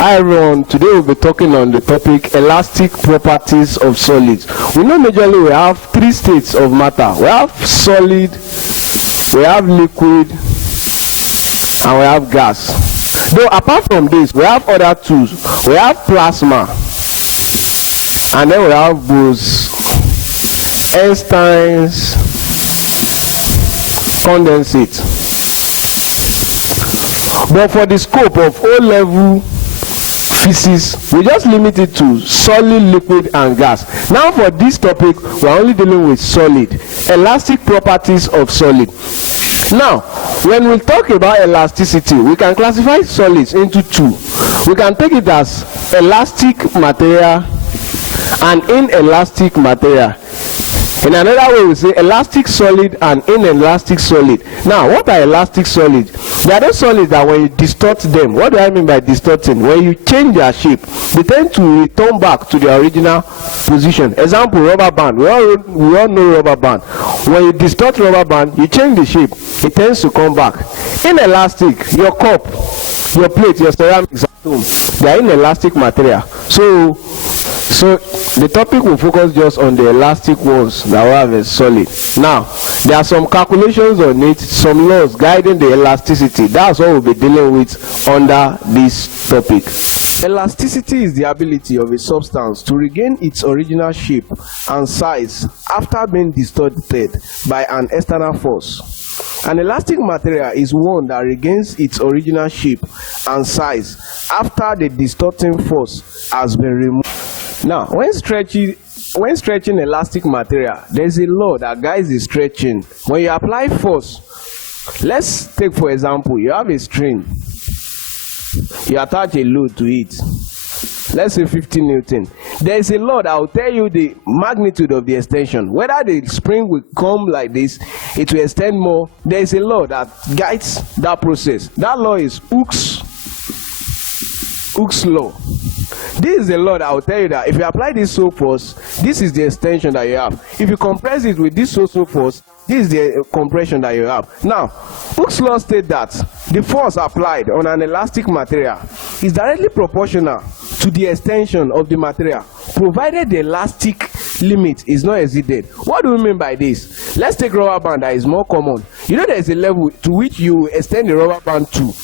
Hi everyone, today we'll be talking on the topic elastic properties of solids. We know majorly we have three states of matter. We have solid, we have liquid, and we have gas. Though apart from this, we have other tools. We have plasma, and then we have Bose-Einstein's condensate. But for the scope of O-level physics, we just limit it to solid, liquid, and gas. Now for this topic, we're only dealing with solid, elastic properties of solid. Now, when we talk about elasticity, we can classify solids into two. We can take it as elastic material and inelastic material. In another way, we say elastic solid and inelastic solid. Now, what are elastic solids? They are those solids that when you distort them, what do I mean by distorting? When you change their shape, they tend to return back to their original position. Example, rubber band. We all know rubber band. When you distort rubber band, you change the shape, it tends to come back. Inelastic, your cup, your plate, your ceramics at home, they are inelastic material. So the topic will focus just on the elastic ones that we have as solid. Now, there are some calculations on it, some laws guiding the elasticity. That's what we'll be dealing with under this topic. Elasticity is the ability of a substance to regain its original shape and size after being distorted by an external force. An elastic material is one that regains its original shape and size after the distorting force has been removed. Now, when stretching elastic material, there's a law that guides the stretching. When you apply force, let's take for example, you have a string, you attach a load to it, let's say 50 Newton. There's a law that will tell you the magnitude of the extension. Whether the spring will come like this, it will extend more. There's a law that guides that process. That law is Hooke's law. This is the law that will tell you that if you apply this so force, this is the extension that you have. If you compress it with this so force, this is the compression that you have. Now, Hooke's law states that the force applied on an elastic material is directly proportional to the extension of the material, provided the elastic limit is not exceeded. What do we mean by this? Let's take rubber band that is more common. You know there is a level to which you extend the rubber band to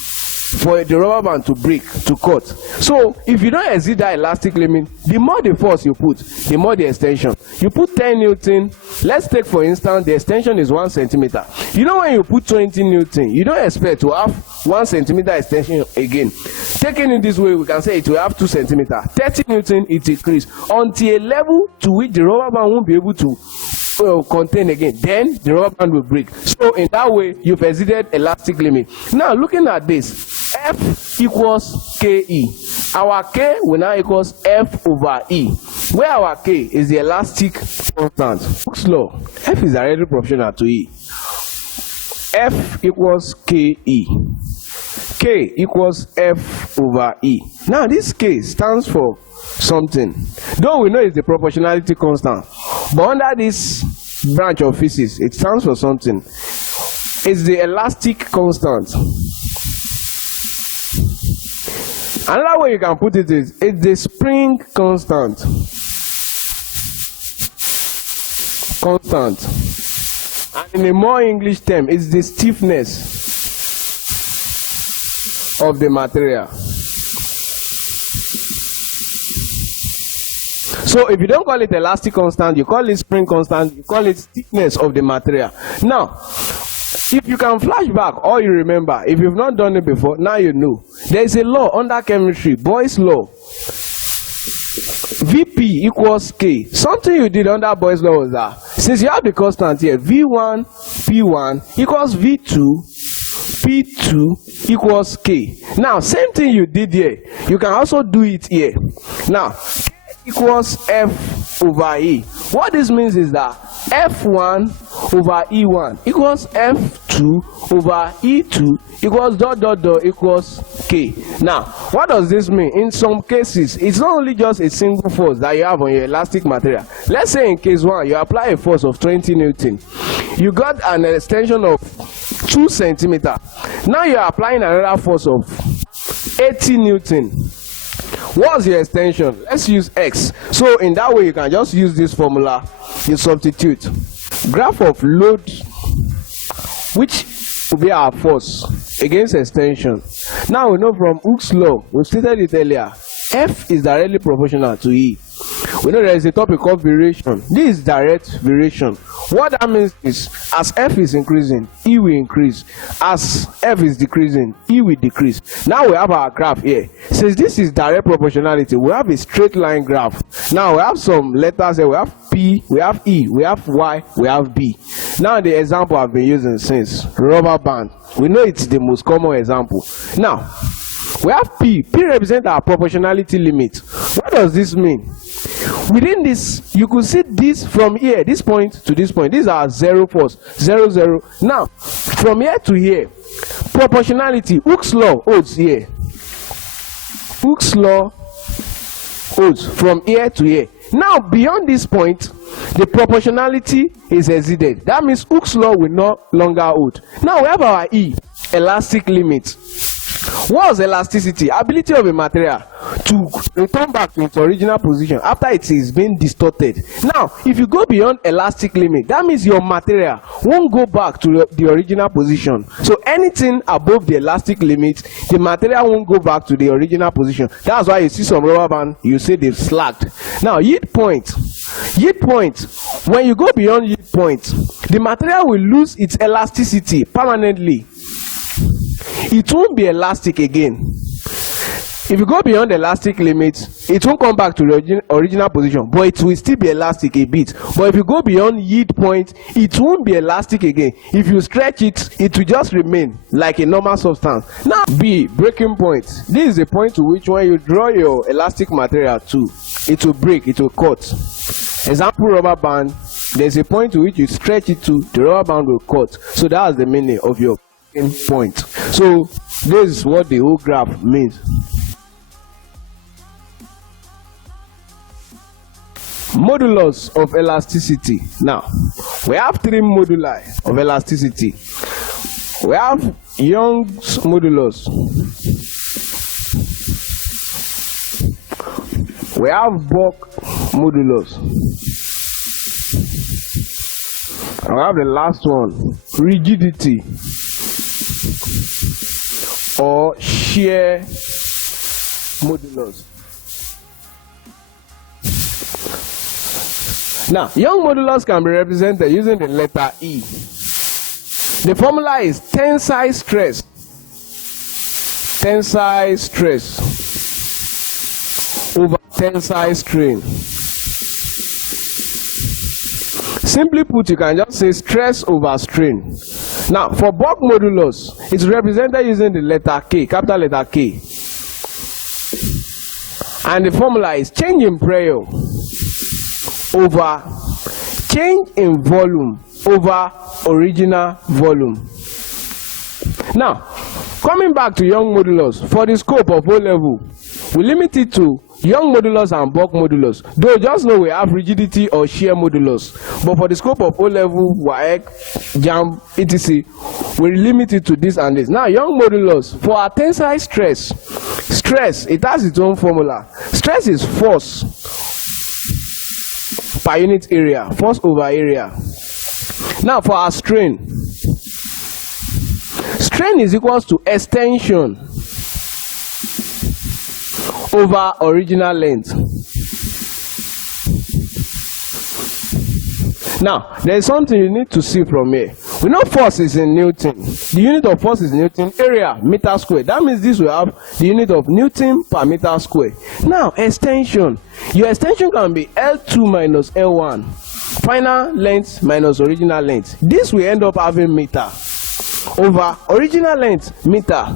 for the rubber band to break, to cut. So if you don't exceed that elastic limit, the more the force you put, the more the extension. You put 10 Newton, let's take for instance the extension is 1 centimeter. You know when you put 20 Newton, you don't expect to have 1 centimeter extension again. Taken in this way, we can say it will have 2 centimeter. 30 Newton, it increase until a level to which the rubber band won't be able to contain again, then the rubber band will break. So in that way, you've exceeded elastic limit. Now looking at this, F equals KE. Our K will now equals F over E, where our K is the elastic constant. Hooke's law, F is directly proportional to E. F equals KE. K equals F over E. Now this K stands for something. Though we know it's the proportionality constant, but under this branch of physics, it stands for something. It's the elastic constant. Another way you can put it is, it's the spring constant. And in a more English term, it's the stiffness of the material. So if you don't call it elastic constant, you call it spring constant, you call it stiffness of the material. Now, if you can flash back or you remember, if you've not done it before, now you know. There is a law under chemistry, Boyle's law. Vp equals K. Something you did under Boyle's law was that since you have the constant here, V1, P1 equals V2, P2 equals K. Now, same thing you did here, you can also do it here. Now, K equals F over E. What this means is that F1 over E1 equals F2 over E2 equals ... equals K. Now, what does this mean? In some cases, it's not only just a single force that you have on your elastic material. Let's say in case 1, you apply a force of 20 Newton. You got an extension of 2 centimeters. Now you are applying another force of 80 Newton. What's your extension? Let's use x. So in that way you can just use this formula. You substitute graph of load, which will be our force, against extension. Now we know from Hooke's law, we stated it earlier, F is directly proportional to E. We know there is a topic called variation. This is direct variation. What that means is, as F is increasing, E will increase. As F is decreasing, E will decrease. Now we have our graph here. Since this is direct proportionality, we have a straight line graph. Now we have some letters here. We have P, we have E, we have Y, we have B. Now the example I've been using since, rubber band. We know it's the most common example. Now, we have P. P represents our proportionality limit. What does this mean? Within this, you could see this from here, this point to this point. These are 0 force, 0, 0. Now, from here to here, proportionality, Hooke's law holds here. Hooke's law holds from here to here. Now, beyond this point, the proportionality is exceeded. That means Hooke's law will no longer hold. Now, we have our E, elastic limit. What's elasticity? Ability of a material to return back to its original position after it is being distorted. Now, if you go beyond elastic limit, that means your material won't go back to the original position. So anything above the elastic limit, the material won't go back to the original position. That's why you see some rubber band, you say they've slacked. Now, yield point. Yield point. When you go beyond yield point, the material will lose its elasticity permanently. It won't be elastic again. If you go beyond the elastic limit, it won't come back to the original position, but it will still be elastic a bit. But if you go beyond yield point, it won't be elastic again. If you stretch it, it will just remain like a normal substance. Now, B, breaking point. This is the point to which when you draw your elastic material to, it will break, it will cut. Example, rubber band. There's a point to which you stretch it to, the rubber band will cut. So that's the meaning of your point. So this is what the whole graph means. Modulus of elasticity. Now, we have three moduli of elasticity. We have Young's modulus. We have Bock modulus. And we have the last one, rigidity or shear modulus. Now, Young modulus can be represented using the letter E. The formula is tensile stress. Tensile stress over tensile strain. Simply put, you can just say stress over strain. Now, for Bock modulus, it's represented using the letter K, capital letter K. And the formula is change in pressure over change in volume over original volume. Now, coming back to Young modulus, for the scope of O level, we limit it to Young modulus and Bock modulus. Though just know we have rigidity or shear modulus. But for the scope of O level, WAEC, JAMB, etc., we limit it to this and this. Now, Young modulus, for our tensile stress, it has its own formula. Stress is force per unit area, force over area. Now, for our strain is equals to extension over original length. Now, there is something you need to see from here. We know force is in Newton. The unit of force is Newton, area, meter square. That means this will have the unit of Newton per meter square. Now, extension. Your extension can be L2 minus L1. Final length minus original length. This will end up having meter over original length, meter.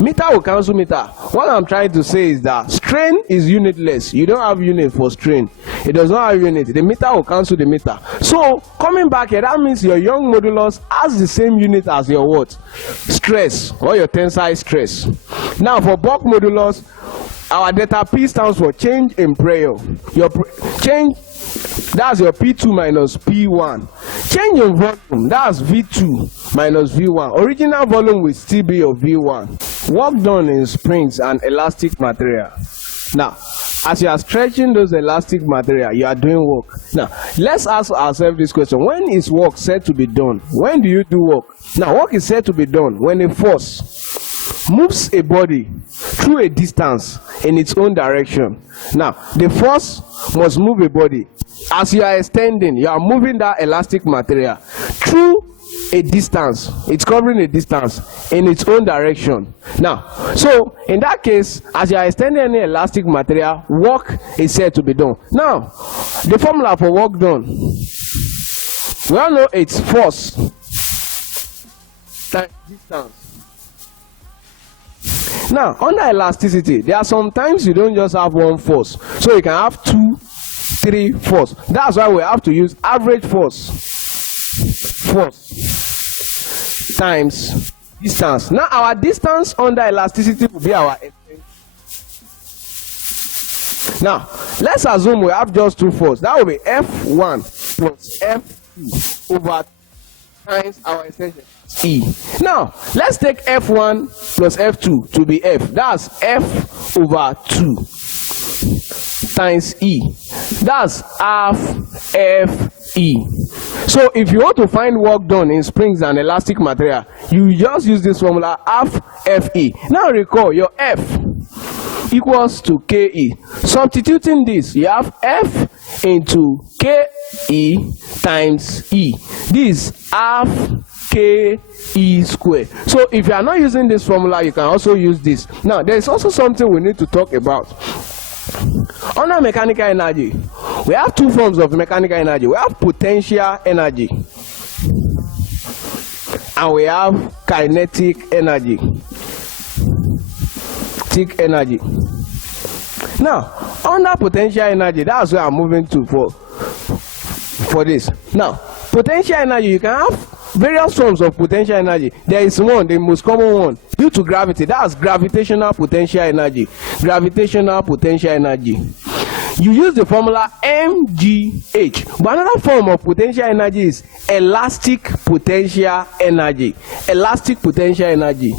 Meter will cancel meter. What I'm trying to say is that strain is unitless. You don't have unit for strain. It does not have unit. The meter will cancel the meter. So coming back here, that means your Young modulus has the same unit as your what? Stress or your tensile stress. Now for Bock modulus, our delta P stands for change in pressure. Your change, that's your P2 minus P1. Change in volume, that's V2 minus V1. Original volume will still be your V1. Work done in springs and elastic material. Now, as you are stretching those elastic material, you are doing work. Now, let's ask ourselves this question. When is work said to be done? When do you do work? Now, work is said to be done when a force moves a body through a distance in its own direction. Now, the force must move a body. As you are extending, you are moving that elastic material through a distance. It's covering a distance in its own direction. Now, so in that case, as you are extending any elastic material, work is said to be done. Now, the formula for work done, we all know it's force times distance. Now, under elasticity, there are sometimes you don't just have one force, so you can have 2, 3 force. That's why we have to use average force times distance. Now, our distance under elasticity will be our extension. Now, let's assume we have just 2 force. That will be F1 plus F2 over times our extension E. Now, let's take F1 plus F2 to be F. That's F over 2 times E. That's half Fe. So if you want to find work done in springs and elastic material, you just use this formula, half Fe. Now recall, your F equals to Ke. Substituting this, you have F into Ke times E. This half Ke squared. So if you are not using this formula, you can also use this. Now, there is also something we need to talk about. Under mechanical energy, we have 2 forms of mechanical energy. We have potential energy and we have kinetic energy. Now, under potential energy, that's where I'm moving to for this. Now, potential energy, you can have various forms of potential energy. There is one, the most common one, due to gravity. That's gravitational potential energy. Gravitational potential energy. You use the formula mgh. But another form of potential energy is elastic potential energy. Elastic potential energy.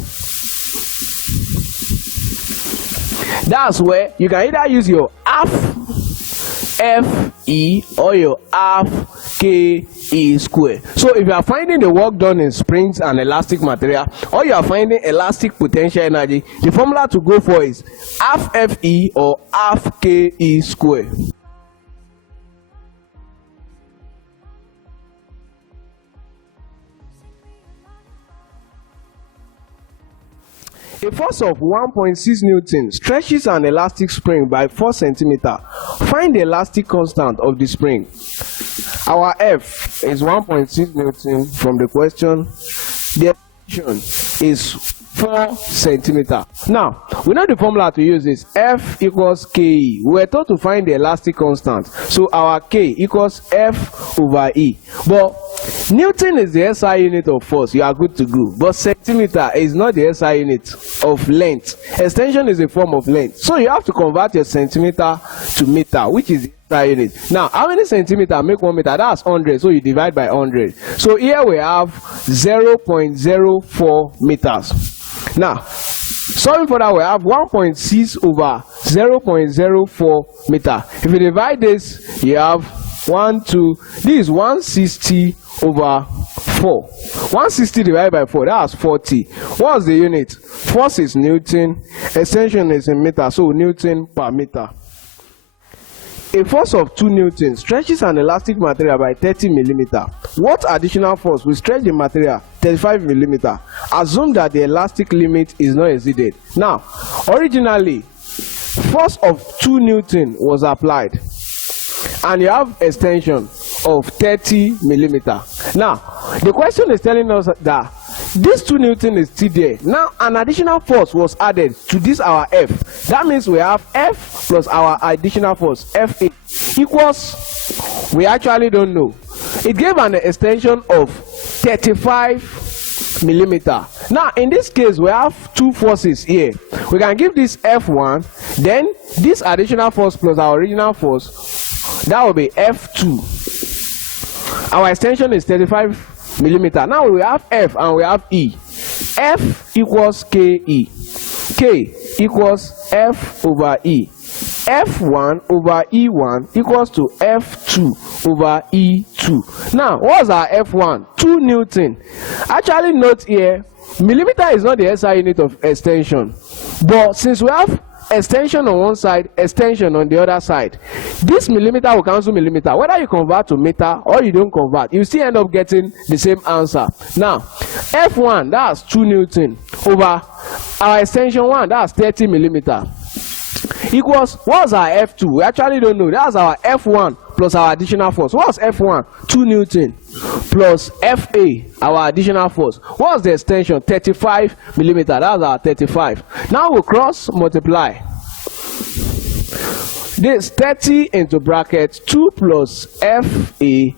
That's where you can either use your half Fe or your half Ke squared. So if you are finding the work done in springs and elastic material, or you are finding elastic potential energy, the formula to go for is half Fe or half Ke squared. A force of 1.6 Newton stretches an elastic spring by 4 centimeters. Find the elastic constant of the spring. Our F is 1.6 Newton from the question. The extension is 4 centimeters. Now, we know the formula to use is F equals Ke. We were told to find the elastic constant. So our K equals F over E. But Newton is the SI unit of force. You are good to go. But centimeter is not the SI unit of length. Extension is a form of length. So you have to convert your centimeter to meter, which is the SI unit. Now, how many centimeters make 1 meter? That's 100. So you divide by 100. So here we have 0.04 meters. Now, solving for that, we have 1.6 over 0.04 meter. If you divide this, you have 1, 2. This is 160 over 4. 160 divided by 4, that's 40. What's the unit? Force is Newton. Extension is in meter, so Newton per meter. A force of 2 Newton stretches an elastic material by 30 millimeters. What additional force will stretch the material 35 millimeters? Assume that the elastic limit is not exceeded. Now, originally, force of 2 Newton was applied, and you have extension of 30 millimeters. Now, the question is telling us that this 2 Newton is still there. Now, an additional force was added to this our F. That means we have F plus our additional force, Fa, equals, we actually don't know. It gave an extension of 35 millimeters. Now, in this case, we have 2 forces here. We can give this F1, then this additional force plus our original force, that will be F2. Our extension is 35 millimeters. Now we have F and we have E. F equals Ke. K equals F over E. F1 over E1 equals to F2 over E2. Now, what's our F1? 2 Newton. Actually, note here, millimeter is not the SI unit of extension. But since we have extension on one side, extension on the other side, this millimeter will cancel millimeter. Whether you convert to meter or you don't convert, you still end up getting the same answer. Now, F1, that's 2 Newton over our extension 1, that's 30 millimeter. Equals, what's our F2? We actually don't know. That's our F1 plus our additional force. What's F1? 2 Newton plus FA, our additional force. What's the extension? 35 millimeter. That's our 35. Now we'll cross multiply. This 30 into bracket 2 plus FA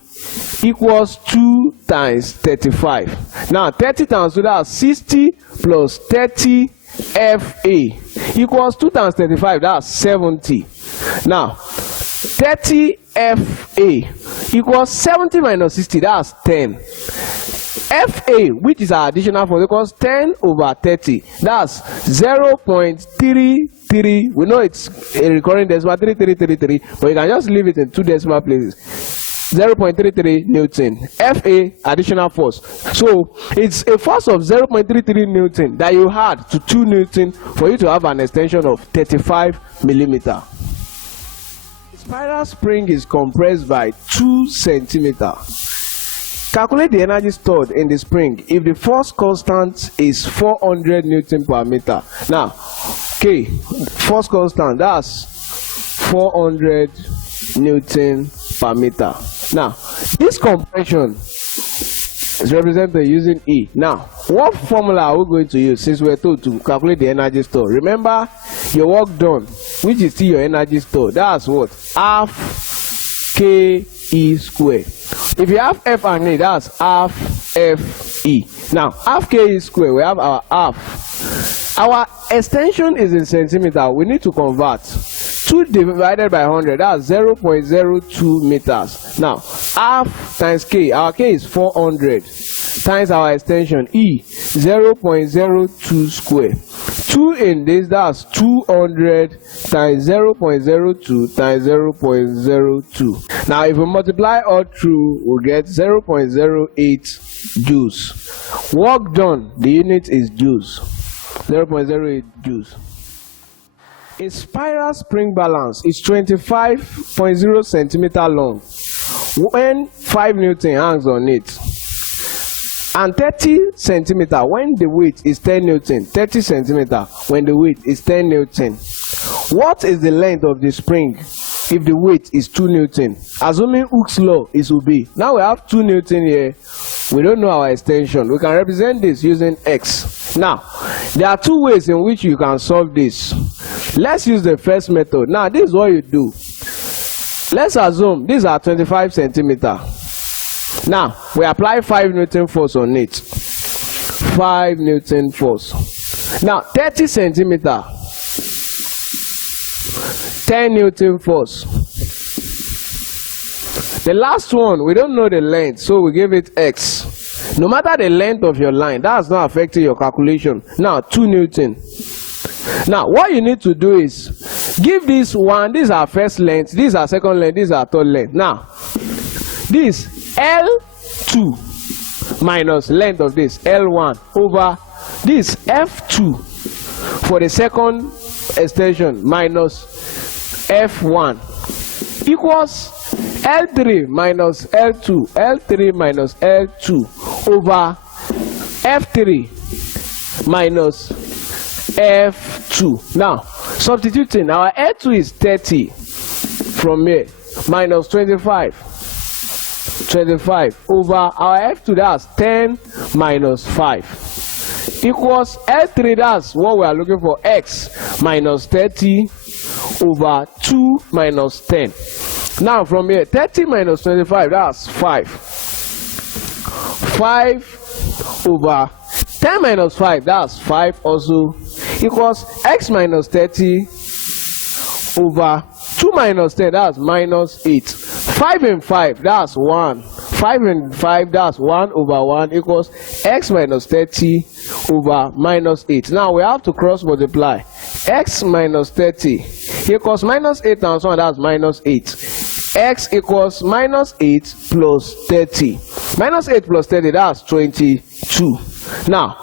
equals 2 times 35. Now 30 times 2, that's 60 plus 30 FA equals 2 times 35, that's 70. Now 30 FA equals 70 minus 60, that's 10. FA, which is our additional force, equals 10 over 30, that's 0.33. We know it's a recurring decimal, 3333, but you can just leave it in 2 decimal places. 0.33 Newton. FA, additional force. So it's a force of 0.33 Newton that you had to 2 Newton for you to have an extension of 35 millimeter. The spiral spring is compressed by 2 centimeters. Calculate the energy stored in the spring if the force constant is 400 Newton per meter. Now, okay, force constant, that's 400 Newton per meter. Now, this compression is represented using E. Now, what formula are we going to use since we're told to calculate the energy stored? Remember your work done, which is still your energy stored. That's what? Half KE squared. If you have F and E, that's half FE. Now, half KE squared, we have our half. Our extension is in centimeter. We need to convert. 2 divided by 100, that's 0.02 meters. Now, half times K, our K is 400, times our extension E, 0.02 square. 2 in this, that's 200 times 0.02 times 0.02. Now, if we multiply all through, we'll get 0.08 joules. Work done, the unit is joules. 0.08 joules. A spiral spring balance is 25.0 centimeter long when 5 Newton hangs on it, and 30 centimeter when the weight is 10 Newton. 30 centimeter when the weight is 10 Newton. What is the length of the spring if the weight is 2 Newton? Assuming Hooke's law is obeyed. Now we have 2 Newton here. We don't know our extension. We can represent this using X. Now, there are 2 ways in which you can solve this. Let's use the first method. Now, this is what you do. Let's assume these are 25 centimeter. Now, we apply 5 Newton force on it. 5 Newton force. Now, 30 centimeter. 10 Newton force. The last one, we don't know the length, so we give it X. No matter the length of your line, that's not affecting your calculation. Now, 2 Newton. Now, what you need to do is give this one, this is our first length, this is our second length, this is our third length. Now, this L2 minus length of this L1 over this F2 for the second extension minus F1 equals L3 minus L2, L3 minus L2 over F3 minus F2. Now, substituting, our L2 is 30 from here, minus 25 over our F2, that's 10 minus 5, equals L3, that's what we are looking for, X minus 30 over 2 minus 10. Now, from here, 30 minus 25, that's 5. 5 over 10 minus 5, that's 5 also, equals X minus 30 over 2 minus 10, that's minus 8. 5 and 5, that's 1. 5 and 5, that's 1 over 1, equals X minus 30 over minus 8. Now we have to cross multiply. x minus 30 equals minus 8 times 1, that's minus 8. X equals minus 8 plus 30. Minus 8 plus 30, that's 22. Now,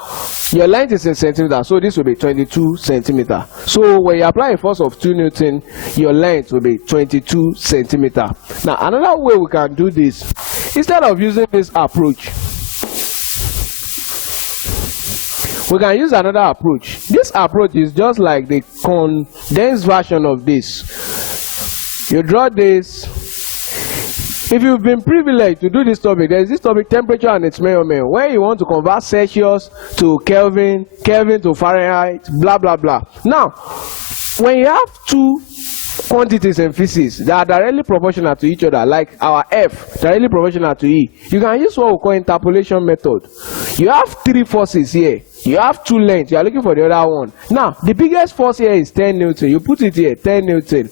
your length is in centimeters, so this will be 22 centimeters. So when you apply a force of 2 Newton, your length will be 22 centimeters. Now, another way we can do this, instead of using this approach, we can use another approach. This approach is just like the condensed version of this. You draw this. If you've been privileged to do this topic, there is this topic, temperature and its measurement, where you want to convert Celsius to Kelvin, Kelvin to Fahrenheit, blah, blah, blah. Now, when you have two quantities in physics that are directly proportional to each other, like our F directly proportional to E, you can use what we call interpolation method. You have three forces here. You have two lengths. You are looking for the other one. Now, the biggest force here is 10 Newton. You put it here, 10 Newton.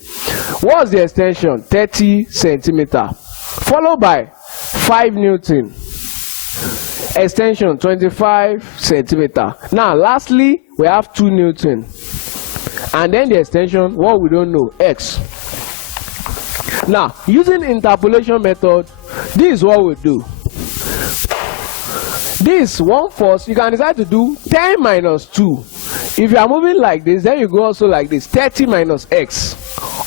What's the extension? 30 centimeters. Followed by 5 Newton. Extension 25 centimeters. Now, lastly, we have 2 Newton. And then the extension, what we don't know, X. Now, using interpolation method, this is what we do. This one force, you can decide to do 10 minus 2. If you are moving like this, then you go also like this, 30 minus X.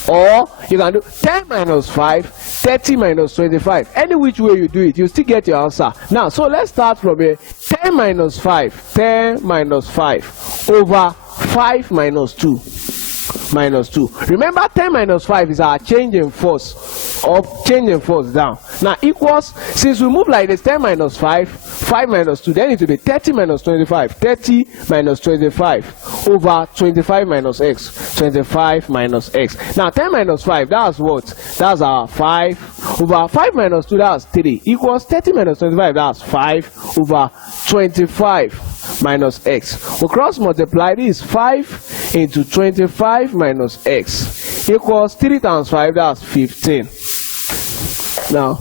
Or you can do 10 minus 5, 30 minus 25. Any which way you do it, you still get your answer. Now, so let's start from here. 10 minus 5, 10 minus 5 over 5 minus 2. Minus 2. Remember, 10 minus 5 is our change in force, up, change in force down. Now, equals, since we move like this, 10 minus 5, 5 minus 2, then it will be 30 minus 25. 30 minus 25 over 25 minus x. 25 minus x. Now, 10 minus 5, that's what? That's our 5 over 5 minus 2, that's 3. Equals 30 minus 25, that's 5 over 25 minus x. We cross multiply this, 5 into 25 minus x equals 3 times 5, that's 15. Now,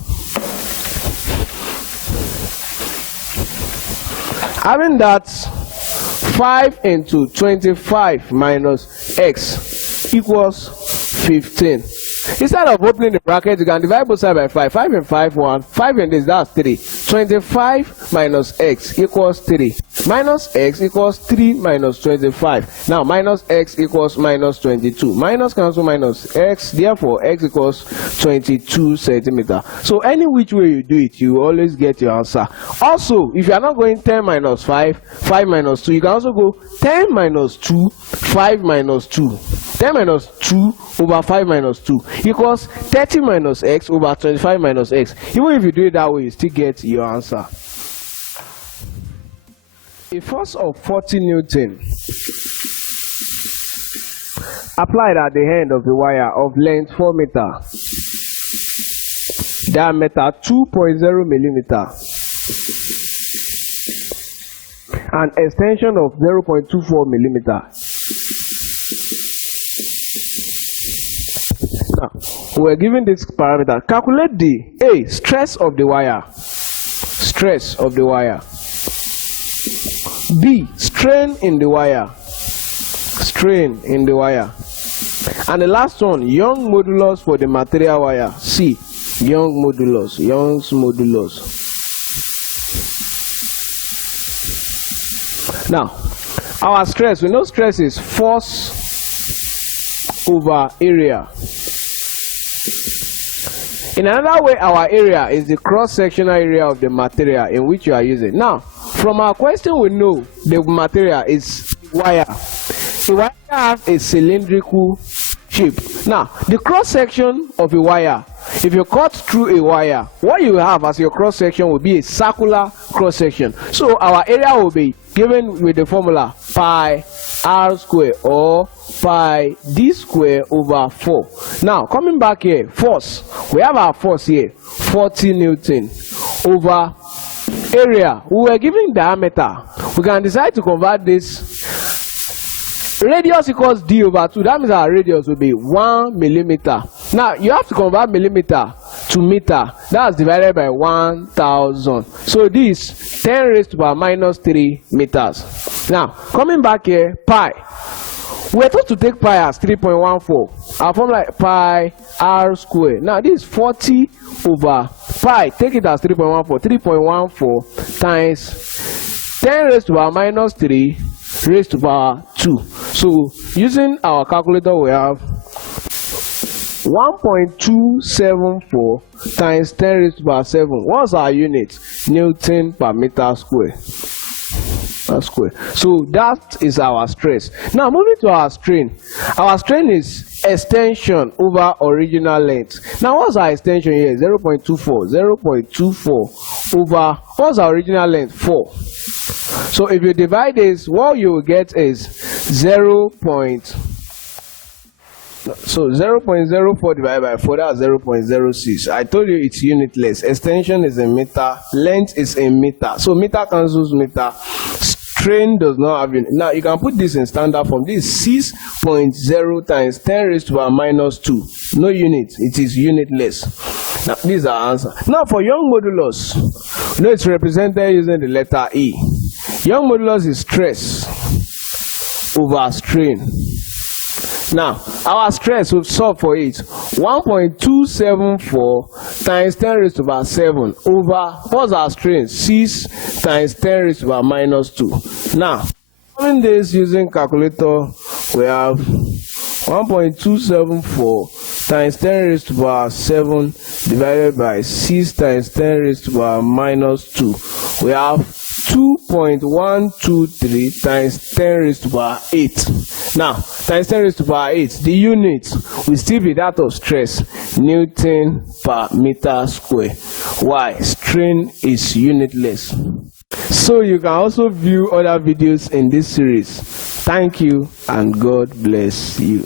having that, 5 into 25 minus x equals 15. Instead of opening the bracket, you can divide both sides by 5. 5 and 5, 1. 5 and this, that's 3. 25 minus x equals 3. Minus x equals 3 minus 25. Now, minus x equals minus 22. Minus cancel minus x. Therefore, x equals 22 centimeters. So, any which way you do it, you always get your answer. Also, if you are not going 10 minus 5, 5 minus 2, you can also go 10 minus 2, 5 minus 2. 10 minus 2 over 5 minus 2 equals 30 minus x over 25 minus x. Even if you do it that way, you still get your answer. A force of 40 Newton applied at the end of the wire of length 4 meters, diameter 2.0 millimeters, and extension of 0.24 millimeters. Now, we're given this parameter. Calculate the stress of the wire. Stress of the wire. B, strain in the wire. Strain in the wire. And the last one, Young modulus for the material wire. C, Young modulus. Young's modulus. Now, our stress, we know stress is force over area. In another way, our area is the cross-sectional area of the material in which you are using. Now, from our question, we know the material is wire. The wire has a cylindrical shape. Now, the cross-section of a wire, if you cut through a wire, what you have as your cross-section will be a circular cross-section. So, our area will be given with the formula pi r square or pi d square over 4. Now, coming back here, force. We have our force here, 40 Newton over area. We were given diameter. We can decide to convert this. Radius equals d over 2. That means our radius will be 1 millimeter. Now, you have to convert millimeter to meter. That's divided by 1,000. So, this 10 raised to the power minus 3 meters. Now, coming back here, pi. We're taught to take pi as 3.14. Our formula pi r squared. Now this is 40 over pi. Take it as 3.14. 3.14 times 10 raised to the power minus 3 raised to the power 2. So using our calculator, we have 1.274 times 10 raised to the power 7. What's our unit? Newton per meter square. So that is our stress. Now moving to our strain. Our strain is extension over original length. Now what's our extension here? 0.24. 0.24 over, what's our original length? 4. So if you divide this, what you will get is 0.04 divided by 4, that's 0.06. I told you it's unitless. Extension is in meter, length is in meter. So meter cancels meter. Strain does not have unit. Now you can put this in standard form. This is 6.0 times 10 raised to the power minus 2. No unit, it is unitless. Now these are answer. Now for Young modulus, you know it's represented using the letter E. Young modulus is stress over strain. Now, our stress, we've solved for it. 1.274 times 10 raised to the power 7 over, what's our strain? 6 times 10 raised to the power minus 2. Now, solving this using calculator, we have 1.274 times 10 raised to the power 7 divided by 6 times 10 raised to the power minus 2. We have 2.123 times 10 raised to the power 8. Now, times 10 raised to the power 8, the unit will still be that of stress, Newton per meter square. Why? Strain is unitless. So you can also view other videos in this series. Thank you and God bless you.